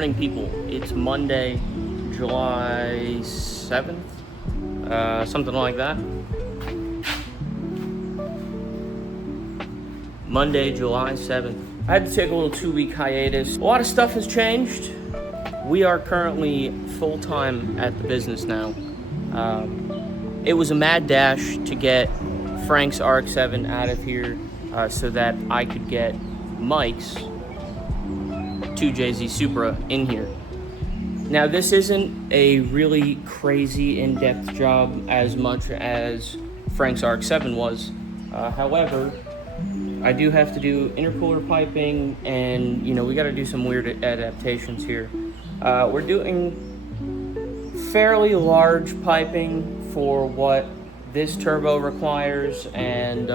morning, people. It's Monday, July 7th, something like that. Monday, July 7th. I had to take a little 2-week hiatus. A lot of stuff has changed. We are currently full-time at the business now. It was a mad dash to get Frank's RX-7 out of here so that I could get Mike's 2JZ Supra in here. Now, this isn't a really crazy in-depth job as much as Frank's RX-7 was. However, I do have to do intercooler piping, and we got to do some weird adaptations here. We're doing fairly large piping for what this turbo requires, and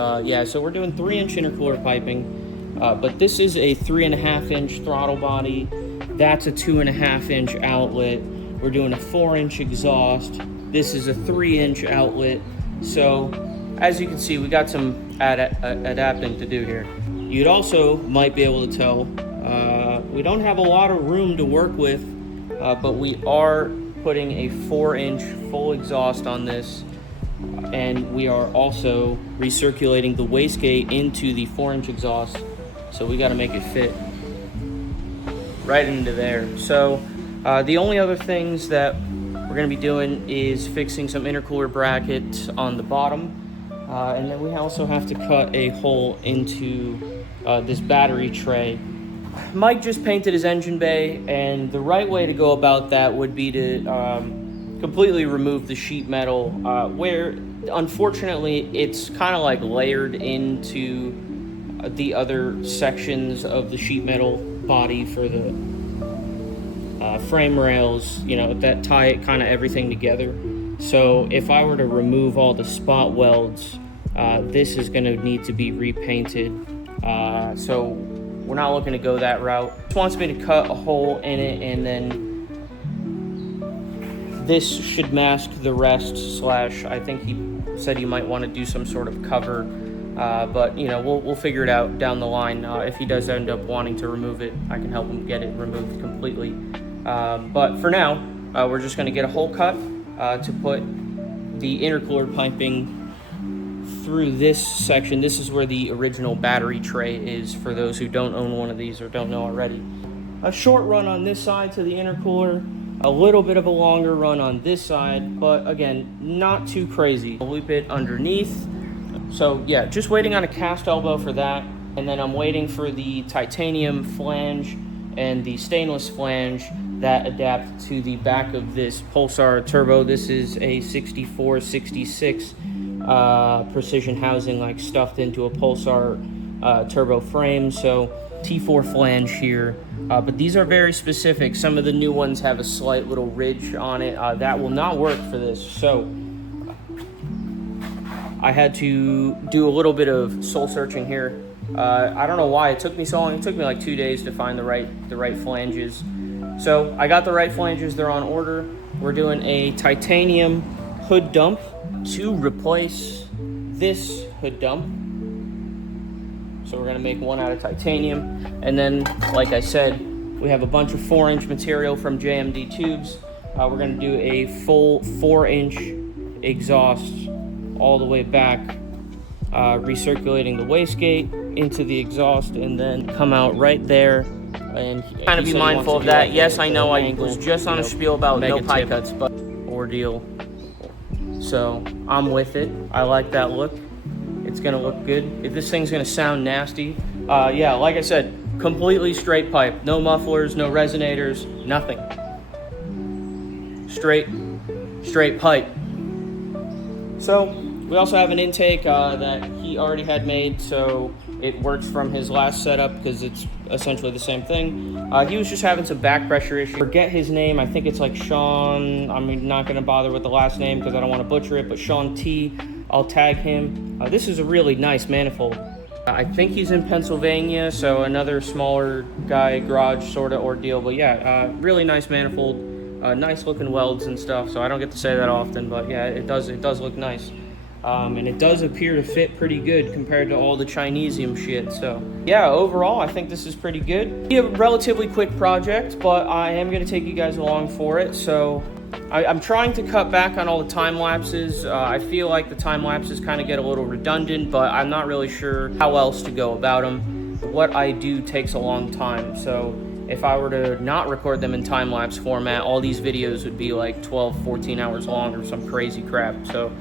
so we're doing 3-inch intercooler piping. But this is a 3.5-inch throttle body. That's a 2.5-inch outlet. We're doing a 4-inch exhaust. This is a 3-inch outlet. So, as you can see, we got some adapting to do here. You'd also might be able to tell, we don't have a lot of room to work with, but we are putting a 4-inch full exhaust on this. And we are also recirculating the wastegate into the 4-inch exhaust. So we got to make it fit right into there. So the only other things that we're going to be doing is fixing some intercooler brackets on the bottom. And then we also have to cut a hole into this battery tray. Mike just painted his engine bay, and the right way to go about that would be to completely remove the sheet metal, where unfortunately it's kind of like layered into the other sections of the sheet metal body for the frame rails, that tie it kind of everything together. So if I were to remove all the spot welds, this is going to need to be repainted. So we're not looking to go that route. He wants me to cut a hole in it, and then this should mask the rest, I think he said he might want to do some sort of cover. But we'll figure it out down the line. If he does end up wanting to remove it, I can help him get it removed completely. But for now, we're just going to get a hole cut to put the intercooler piping through this section. This is where the original battery tray is, for those who don't own one of these or don't know already. A short run on this side to the intercooler, a little bit of a longer run on this side, but again, not too crazy. A loop it underneath. So yeah, just waiting on a cast elbow for that, and then I'm waiting for the titanium flange and the stainless flange that adapt to the back of this Pulsar turbo. This is a 64-66 precision housing, like stuffed into a Pulsar turbo frame. So T4 flange here, but these are very specific. Some of the new ones have a slight little ridge on it. That will not work for this. So I had to do a little bit of soul searching here. I don't know why it took me so long. It took me like 2 days to find the right flanges. So I got the right flanges. They're on order. We're doing a titanium hood dump to replace this hood dump. So we're gonna make one out of titanium. And then, like I said, we have a bunch of 4-inch material from JMD Tubes. We're gonna do a full 4-inch exhaust all the way back, recirculating the wastegate into the exhaust, and then come out right there. And kind of be mindful of that. Yes, I know I was just on a spiel about no pie cuts, but ordeal. So I'm with it. I like that look. It's gonna look good. If this thing's gonna sound nasty, yeah, like I said, completely straight pipe. No mufflers, no resonators, nothing. Straight pipe. So we also have an intake that he already had made, so it works from his last setup because it's essentially the same thing. He was just having some back pressure issues. Forget his name. I think it's like Sean. I'm not going to bother with the last name because I don't want to butcher it, but Sean T. I'll tag him. This is a really nice manifold. I think he's in Pennsylvania, so another smaller guy garage sort of ordeal. But yeah, really nice manifold. Nice looking welds and stuff, so I don't get to say that often, but yeah, it does look nice. And it does appear to fit pretty good compared to all the Chinesium shit. So yeah, overall, I think this is pretty good. It'll be a relatively quick project, but I am going to take you guys along for it. So I'm trying to cut back on all the time lapses. I feel like the time lapses kind of get a little redundant, but I'm not really sure how else to go about them. What I do takes a long time, so if I were to not record them in time-lapse format, all these videos would be like 12, 14 hours long or some crazy crap. So,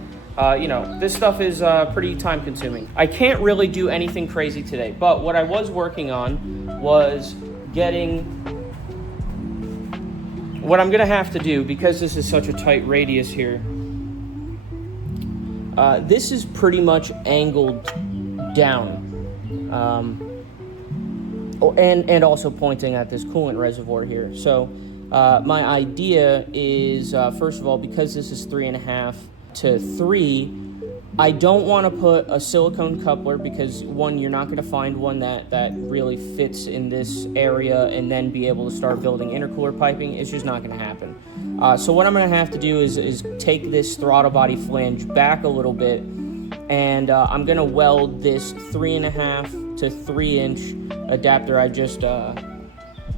you know, this stuff is pretty time-consuming. I can't really do anything crazy today, but what I was working on was getting... What I'm gonna have to do, because this is such a tight radius here, this is pretty much angled down. And also pointing at this coolant reservoir here. So my idea is, first of all, because this is 3.5 to 3, I don't want to put a silicone coupler because, one, you're not going to find one that really fits in this area and then be able to start building intercooler piping. It's just not going to happen. So what I'm going to have to do is take this throttle body flange back a little bit, and I'm going to weld this 3.5 to 3 inch adapter. I just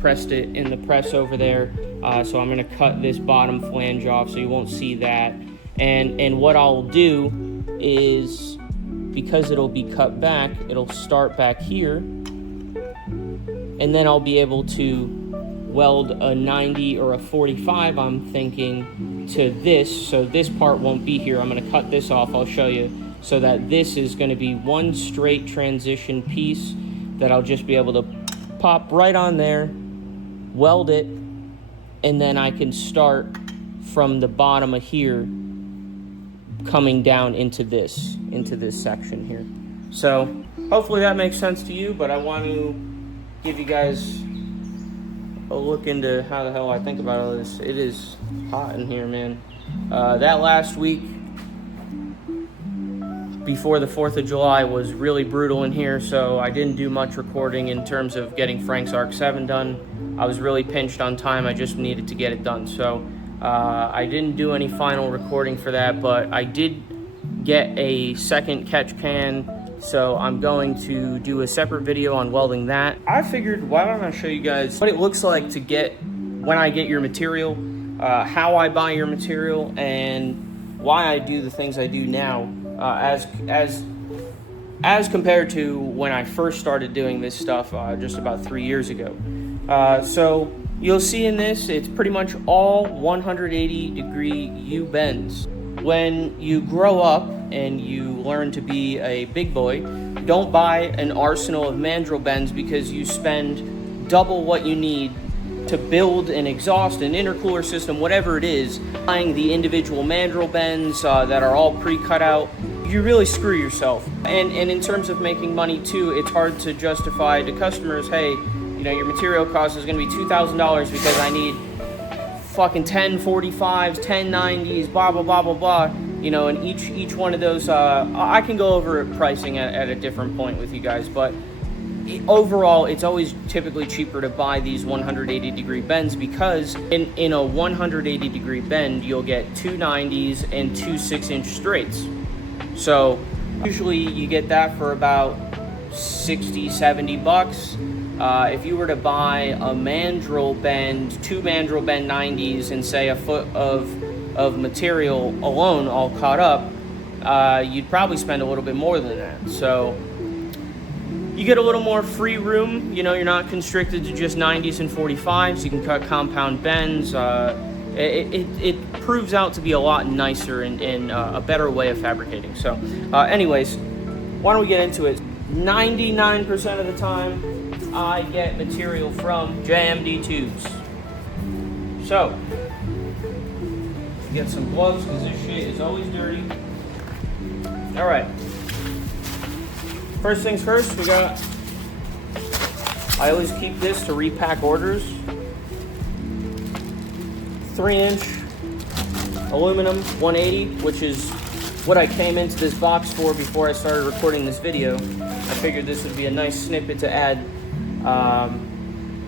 pressed it in the press over there, so I'm going to cut this bottom flange off so you won't see that. And what I'll do is, because it'll be cut back, it'll start back here, and then I'll be able to weld a 90 or a 45, I'm thinking, to this, so this part won't be here. I'm going to cut this off, I'll show you, so that this is going to be one straight transition piece that I'll just be able to pop right on there, weld it, and then I can start from the bottom of here coming down into this section here. So hopefully that makes sense to you, but I want to give you guys a look into how the hell I think about all this. It is hot in here, man. That last week before the 4th of July was really brutal in here, so I didn't do much recording in terms of getting Frank's Arc 7 done. I was really pinched on time. I just needed to get it done. So I didn't do any final recording for that, but I did get a second catch can, so I'm going to do a separate video on welding that. I figured, why don't I show you guys what it looks like to get, when I get your material, how I buy your material, and why I do the things I do now, as compared to when I first started doing this stuff just about 3 years ago. So you'll see in this, it's pretty much all 180-degree U-bends. When you grow up and you learn to be a big boy, don't buy an arsenal of mandrel bends because you spend double what you need to build an exhaust, an intercooler system, whatever it is. Buying the individual mandrel bends that are all pre-cut out, you really screw yourself. And in terms of making money too, it's hard to justify to customers, hey, you know, your material cost is going to be $2,000 because I need fucking 10 45s, 10 90s, blah, blah, blah, blah, blah. You know, and each one of those, I can go over pricing at a different point with you guys, but overall, it's always typically cheaper to buy these 180-degree bends because in a 180-degree bend, you'll get 2 90s and 2 6-inch straights. So usually you get that for about 60, 70 bucks. If you were to buy a mandrel bend, 2 mandrel bend 90s, and say a foot of material alone all caught up, you'd probably spend a little bit more than that. So you get a little more free room. You know, you're not constricted to just 90s and 45s. You can cut compound bends. It proves out to be a lot nicer and a better way of fabricating. So anyways, why don't we get into it? 99% of the time, I get material from JMD tubes. So, get some gloves because this shit is always dirty. All right. First things first, I always keep this to repack orders. 3-inch aluminum 180, which is what I came into this box for before I started recording this video. I figured this would be a nice snippet to add.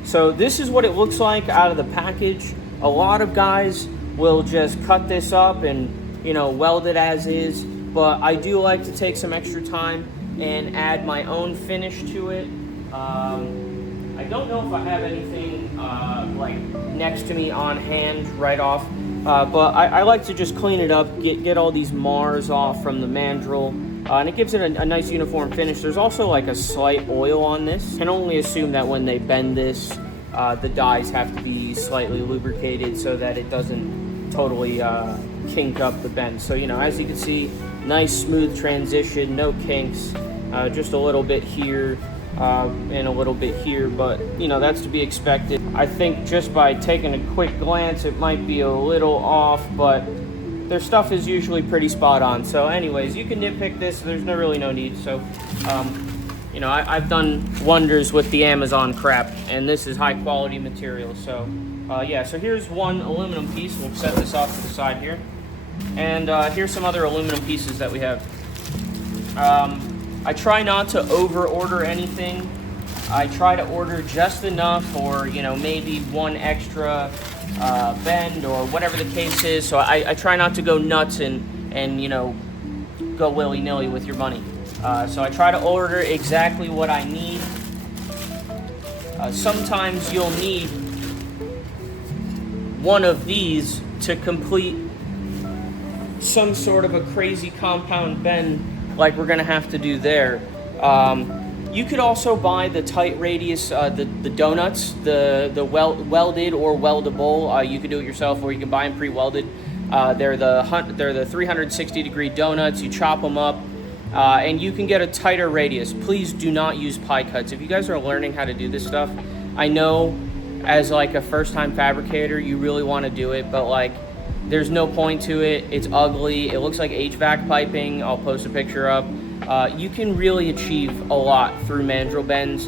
So this is what it looks like out of the package. A lot of guys will just cut this up and, you know, weld it as is. but I do like to take some extra time and add my own finish to it. I don't know if I have anything like next to me on hand right off, but I like to just clean it up, get all these Mars off from the mandrel, and it gives it a nice uniform finish. There's also like a slight oil on this. I can only assume that when they bend this, the dies have to be slightly lubricated so that it doesn't totally kink up the bend. So, you know, as you can see, nice smooth transition, no kinks, just a little bit here and a little bit here, but you know, that's to be expected. I think just by taking a quick glance, it might be a little off, but their stuff is usually pretty spot on. So anyways, you can nitpick this, there's really no need. So you know, I've done wonders with the Amazon crap, and this is high quality material. So yeah, so here's one aluminum piece. We'll set this off to the side here, and here's some other aluminum pieces that we have. I try not to over order anything. I try to order just enough, or you know, maybe one extra bend or whatever the case is. So I try not to go nuts and you know, go willy-nilly with your money. So I try to order exactly what I need. Sometimes you'll need one of these to complete some sort of a crazy compound bend like we're gonna have to do there. You could also buy the tight radius, the donuts, the welded or weldable. You can do it yourself, or you can buy them pre-welded. They're the 360 degree donuts. You chop them up, and you can get a tighter radius. Please do not use pie cuts. If you guys are learning how to do this stuff, I know as like a first-time fabricator, you really want to do it, but like, there's no point to it. It's ugly. It looks like HVAC piping. I'll post a picture up. You can really achieve a lot through mandrel bends.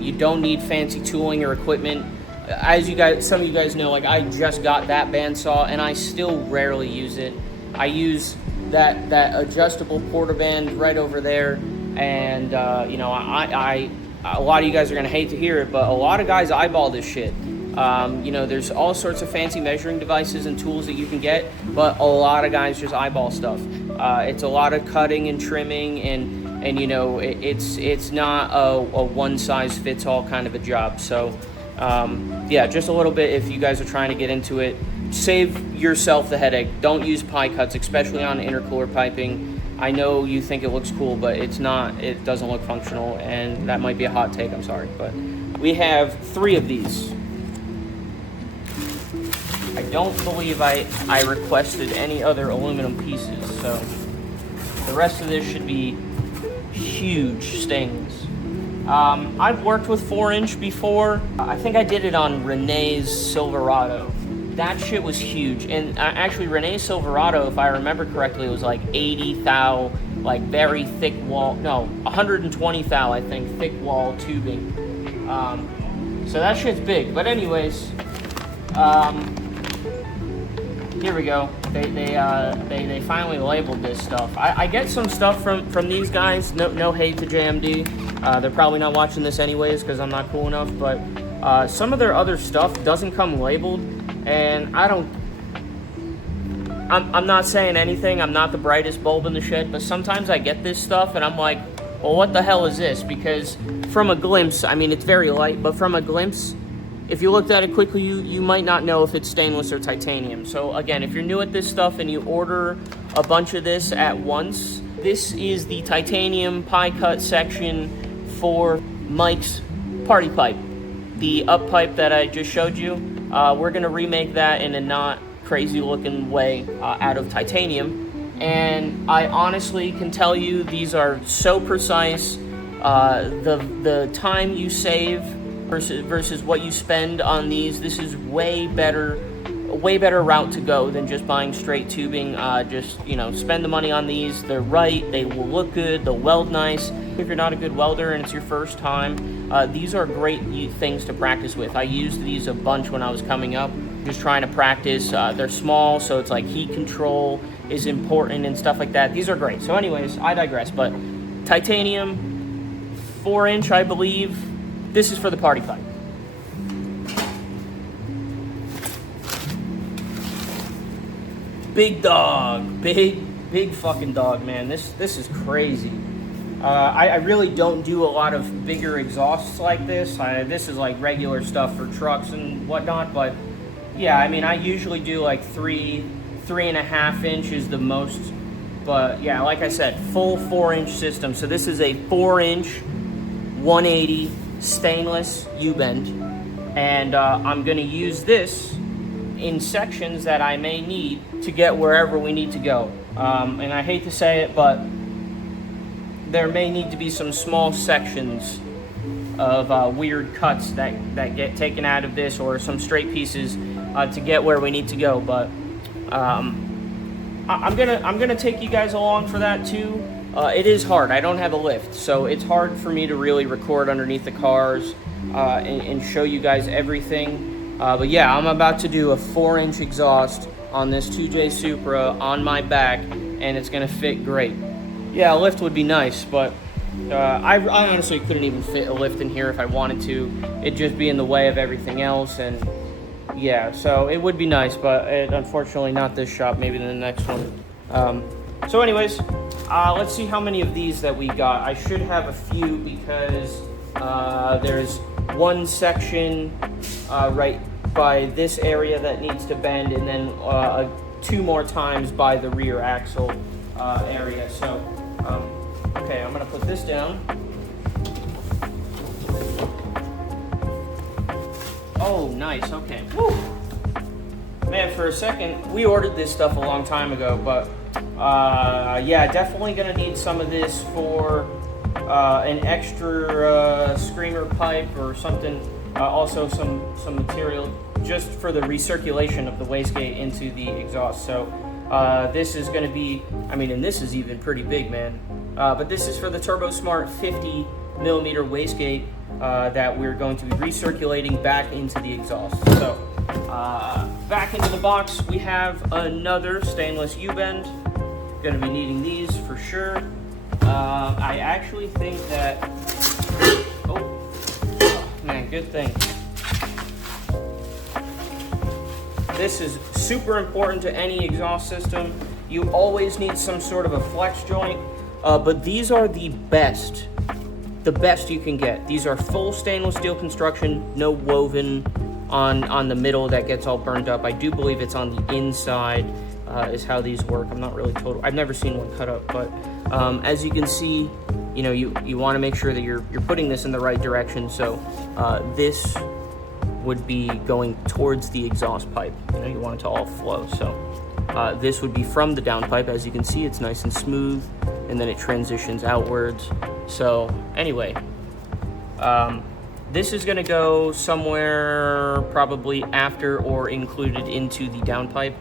You don't need fancy tooling or equipment. As you guys, some of you guys know, like I just got that bandsaw and I still rarely use it. I use that adjustable porta band right over there, and you know, a lot of you guys are gonna hate to hear it, but a lot of guys eyeball this shit. You know, there's all sorts of fancy measuring devices and tools that you can get, but a lot of guys just eyeball stuff. It's a lot of cutting and trimming, and you know, it's not a one-size-fits-all kind of a job. So yeah, just a little bit, if you guys are trying to get into it, save yourself the headache. Don't use pie cuts, especially on intercooler piping. I know you think it looks cool, but it's not. It doesn't look functional, and that might be a hot take, I'm sorry. But we have 3 of these. I don't believe I requested any other aluminum pieces, so the rest of this should be huge stings. I've worked with 4-inch before. I think I did it on Renee's Silverado. That shit was huge, and actually Renee's Silverado, if I remember correctly, it was like 80 thou, like very thick wall, no, 120 thou, I think, thick wall tubing. So that shit's big, but anyways, here we go. They finally labeled this stuff. I get some stuff from these guys. No hate to JMD. They're probably not watching this anyways because I'm not cool enough. But some of their other stuff doesn't come labeled, and I'm not saying anything. I'm not the brightest bulb in the shed, but sometimes I get this stuff and I'm like, well, what the hell is this? Because from a glimpse, I mean, it's very light, but from a glimpse, if you looked at it quickly, you might not know if it's stainless or titanium. So again, if you're new at this stuff and you order a bunch of this at once, this is the titanium pie cut section for Mike's party pipe. The up pipe that I just showed you, we're gonna remake that in a not crazy looking way out of titanium. And I honestly can tell you, these are so precise. The time you save versus what you spend on these, this is way better route to go than just buying straight tubing. Just, you know, spend the money on these. They're right, they will look good, they'll weld nice. If you're not a good welder and it's your first time, these are great things to practice with. I used these a bunch when I was coming up, just trying to practice. They're small, so it's like heat control is important and stuff like that. These are great. So anyways, I digress, but titanium, 4-inch, I believe. This is for the party pipe. Big dog, big big fucking dog, man. This is crazy. I really don't do a lot of bigger exhausts like this. This is like regular stuff for trucks and whatnot, but yeah, I mean, I usually do like 3.5 inches the most. But yeah, like I said, full 4-inch system. So this is a 4-inch 180 stainless U-bend, and I'm gonna use this in sections that I may need to get wherever we need to go. And I hate to say it, but there may need to be some small sections of weird cuts that get taken out of this, or some straight pieces to get where we need to go. But I'm gonna take you guys along for that too. It is hard. I don't have a lift, so it's hard for me to really record underneath the cars and show you guys everything. But yeah, I'm about to do a 4-inch exhaust on this 2J Supra on my back, and it's gonna fit great. Yeah, a lift would be nice, but I honestly couldn't even fit a lift in here if I wanted to. It'd just be in the way of everything else, and yeah, so it would be nice, but unfortunately not this shop, maybe in the next one. So anyways, let's see how many of these that we got. I should have a few, because there's one section right by this area that needs to bend, and then 2 more times by the rear axle area. So okay, I'm gonna put this down. Oh, nice. Okay. Whew. Man, for a second, we ordered this stuff a long time ago, but yeah, definitely gonna need some of this for an extra screamer pipe or something. Also some material just for the recirculation of the wastegate into the exhaust. So this is gonna be, I mean, and this is even pretty big, man. But this is for the TurboSmart 50 millimeter wastegate that we're going to be recirculating back into the exhaust. So back into the box, we have another stainless U-bend. Gonna be needing these for sure. I actually think that, oh man, good thing. This is super important to any exhaust system. You always need some sort of a flex joint, but these are the best you can get. These are full stainless steel construction, no woven on the middle that gets all burned up. I do believe it's on the inside is how these work. I'm not really total. I've never seen one cut up, but as you can see, you know, you want to make sure that you're putting this in the right direction. So this would be going towards the exhaust pipe. You know, you want it to all flow. So this would be from the downpipe. As you can see, it's nice and smooth, and then it transitions outwards. So anyway, this is gonna go somewhere probably after or included into the downpipe.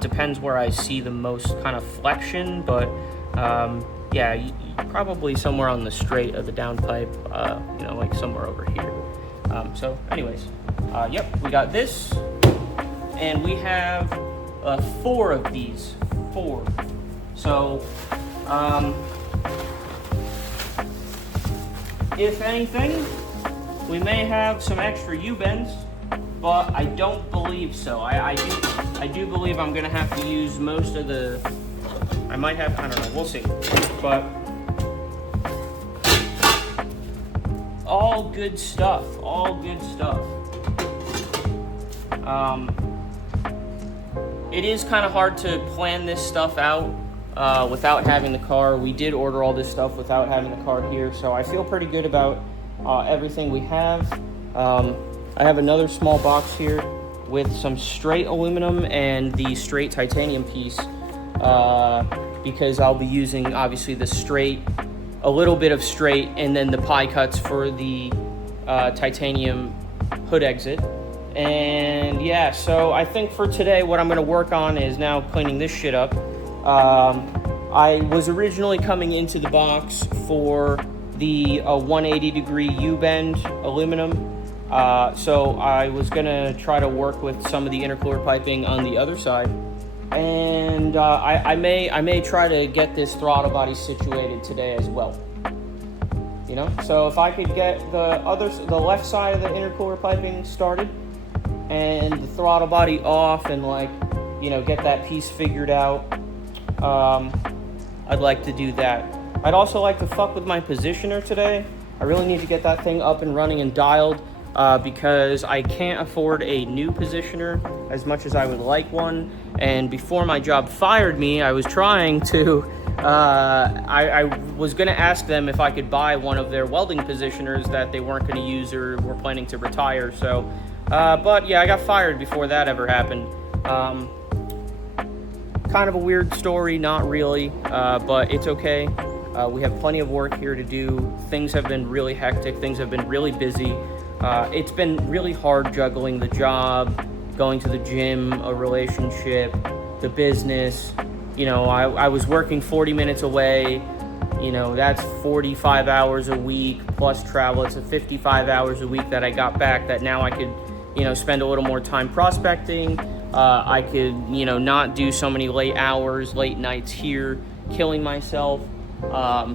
Depends where I see the most kind of flexion, but yeah, probably somewhere on the straight of the downpipe, you know, like somewhere over here. So anyways, yep, we got this, and we have 4 of these, 4. So if anything, we may have some extra U-bends, but I don't believe so. I do believe I'm gonna have to use most of the, I might have, I don't know, we'll see. But all good stuff, all good stuff. It is kind of hard to plan this stuff out without having the car. We did order all this stuff without having the car here, so I feel pretty good about everything we have. I have another small box here with some straight aluminum and the straight titanium piece because I'll be using obviously the straight, a little bit of straight, and then the pie cuts for the titanium hood exit. And yeah, so I think for today what I'm going to work on is now cleaning this shit up. I was originally coming into the box for the 180 degree U-bend aluminum, so I was going to try to work with some of the intercooler piping on the other side, and I may try to get this throttle body situated today as well. You know, so if I could get the left side of the intercooler piping started and the throttle body off, and, like, you know, get that piece figured out, I'd like to do that. I'd also like to fuck with my positioner today. I really need to get that thing up and running and dialed because I can't afford a new positioner as much as I would like one. And before my job fired me, I was trying to, I was going to ask them if I could buy one of their welding positioners that they weren't going to use or were planning to retire. So, but yeah, I got fired before that ever happened. Kind of a weird story, not really, but it's okay. We have plenty of work here to do. Things have been really hectic. Things have been really busy. It's been really hard juggling the job, going to the gym, a relationship, the business. You know, I was working 40 minutes away. You know, that's 45 hours a week plus travel. It's a 55 hours a week that I got back that now I could, you know, spend a little more time prospecting. I could, you know, not do so many late hours, late nights here, killing myself.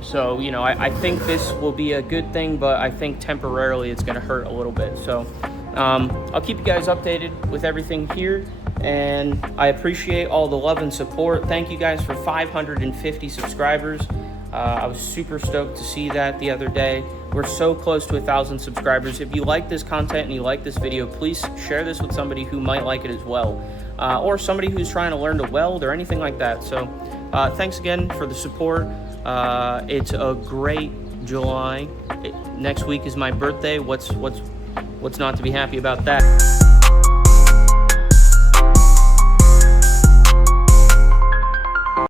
So, you know, I think this will be a good thing, but I think temporarily it's going to hurt a little bit. So, I'll keep you guys updated with everything here, and I appreciate all the love and support. Thank you guys for 550 subscribers. I was super stoked to see that the other day. We're so close to 1,000 subscribers. If you like this content and you like this video, please share this with somebody who might like it as well, or somebody who's trying to learn to weld or anything like that. So thanks again for the support. It's a great July. Next week is my birthday. What's not to be happy about that?